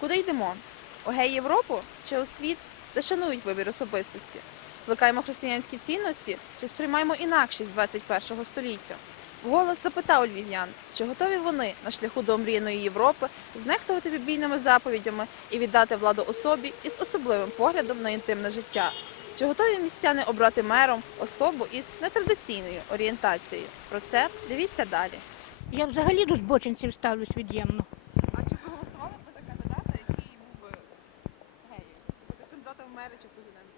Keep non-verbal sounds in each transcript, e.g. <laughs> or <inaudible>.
Куди йдемо? У гей Європу чи у світ, де шанують вибір особистості? Плекаємо християнські цінності чи сприймаємо інакшість 21 століття? Вголос запитав львів'ян, чи готові вони на шляху до омріяної Європи знехтувати біблійними заповідями і віддати владу особі із особливим поглядом на інтимне життя? Чи готові містяни обрати мером особу із нетрадиційною орієнтацією? Про це дивіться далі. Я взагалі до збочинців ставлюсь від'ємно. А чи проголосували б за кандидата, який був би геєм? Кандидата чи президента?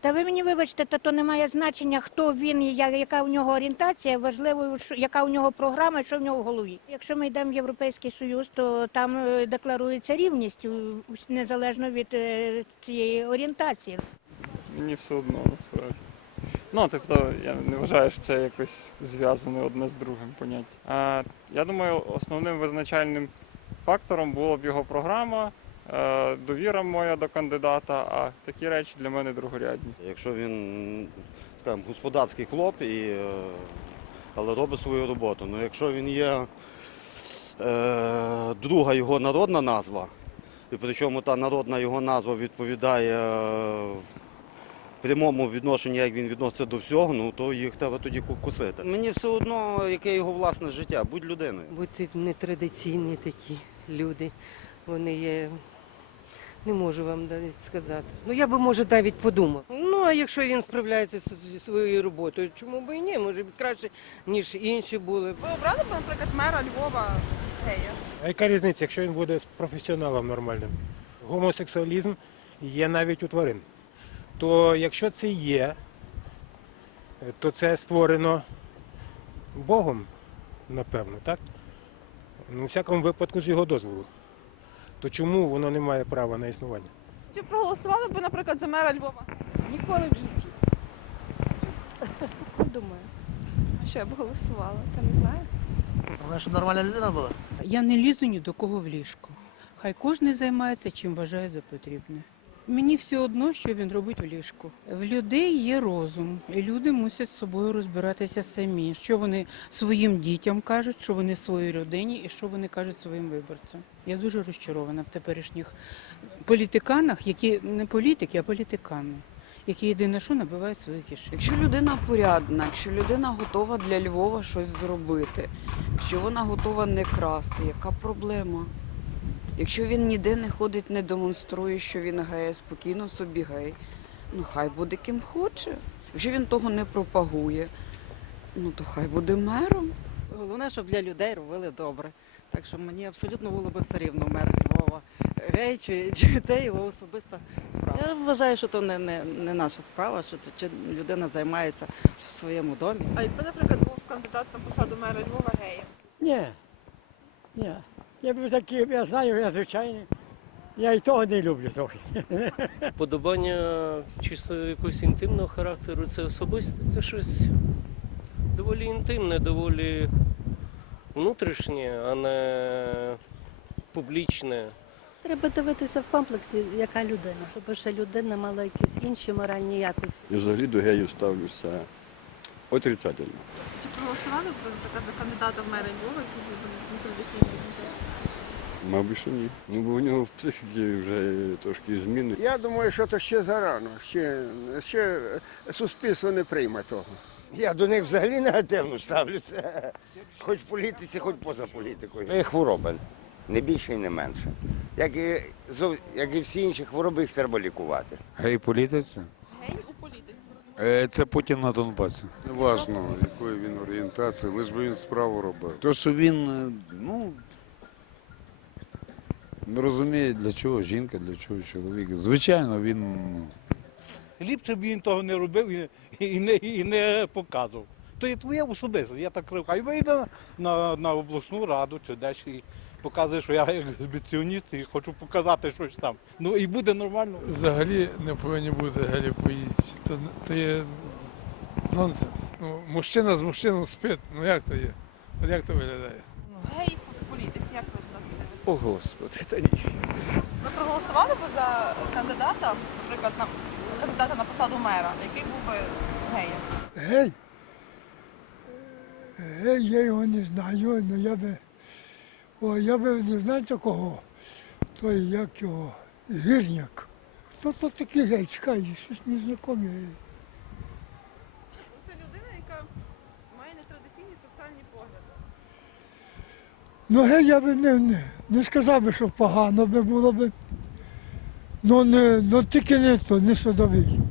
Та ви мені вибачте, та то не має значення, хто він, і я- яка у нього орієнтація, важливо, що- яка у нього програма і що в нього в голові. Якщо ми йдемо в Європейський Союз, то там е, декларується рівність незалежно від е, цієї орієнтації. Мені все одно насправді. Ну, тобто, я не вважаю, що це якось зв'язане одне з другим поняття. А, я думаю, основним визначальним фактором була б його програма, довіра моя до кандидата, а такі речі для мене другорядні. Якщо він, скажімо, господарський хлоп, і, е, але робить свою роботу. Ну, якщо він є е, друга його народна назва, і причому та народна його назва відповідає е, прямому відношенню, як він відноситься до всього, ну то їх треба тоді кусити. Мені все одно, яке його власне життя, будь людиною. Будьте нетрадиційні такі люди. Вони є. Не можу вам навіть сказати. Ну я би може навіть подумав. Ну а якщо він справляється зі- своєю роботою, чому би і ні? Може б краще, ніж інші були. Ви обрали б, наприклад, мера Львова гея? А яка різниця, якщо він буде професіоналом нормальним? Гомосексуалізм є навіть у тварин. То якщо це є, то це створено Богом, напевно, так? Ну, у всякому випадку з його дозволу. То чому воно не має права на існування? Чи проголосували б, наприклад, за мера Львова? Ніколи в житті. Не думаю, що я б голосувала, та не знаю. Вона щоб нормальна людина була. Я не лізу ні до кого в ліжко. Хай кожен займається чим вважає за потрібне. Мені все одно, що він робить в ліжку. В людей є розум, і люди мусять з собою розбиратися самі, що вони своїм дітям кажуть, що вони своїй родині і що вони кажуть своїм виборцям. Я дуже розчарована в теперішніх політиканах, які не політики, а політикани, які єдине, що набивають свої кишені. Якщо людина порядна, якщо людина готова для Львова щось зробити, якщо вона готова не красти, яка проблема? Якщо він ніде не ходить, не демонструє, що він гей, спокійно собі гей, ну хай буде ким хоче. Якщо він того не пропагує, ну то хай буде мером. Головне, щоб для людей робили добре. Так що мені абсолютно було би все рівно мер Львова. Гей, чи, чи це його особиста справа. Я вважаю, що це не, не, не наша справа, що це чи людина займається в своєму домі. А якби, наприклад, був кандидат на посаду мера Львова гея? Ні. Ні. Я б такий, я знаю, я звичайний. Я і того не люблю трохи. <laughs> Подобання чисто якогось інтимного характеру це особисте. Це щось доволі інтимне, доволі внутрішнє, а не публічне. Треба дивитися в комплексі, яка людина, щоб ще людина мала якісь інші моральні якості. І взагалі до геїв ставлюся отрицательно. Чи проголосували б, за кандидата в мери Львова, який був орієнтації? Мабуть, що ні. Ну, бо у нього в психіки вже трошки зміни. Я думаю, що то ще зарано, ще, ще суспільство не прийме того. Я до них взагалі негативно ставлюся. Хоч в політиці, хоч поза політикою. Це хвороба, не більше і не менше. Як і, як і всі інші хвороби, їх треба лікувати. Гей політиці? Гей у політиці. Е, Це Путін на Донбасі. Неважно, якої він орієнтації, лише би він справу робив. То, що він, е, ну, не розуміє, для чого жінка, для чого чоловік. Звичайно, він ну, Ліпше б він того не робив і, і, не, і не показував. То є твоє особисте, я так кажу, хай вийде на, на обласну раду чи десь і показує, що я екзибіціоніст і хочу показати щось там. Ну і буде нормально. Взагалі не повинні бути геліпоїдці. То, то є нонсенс. Ну, мужчина з мужчиною спить. Ну як то є? От як то виглядає? Гей в політиці, як дивитесь? О, Господи, та ні. Ви проголосували б за кандидата, наприклад, на кандидата на посаду мера, який був би геєм? Гей. Гей, я його не знаю, але я би. О, я би не знаю кого. той як його, гірняк. Хто то такий гей, чекай, щось незнакомі. Це людина, яка має нетрадиційні сексуальні погляди. Ну гей, я би не, не, не сказав би, що погано би було би. Ну, не, ну тільки не то, не судовий.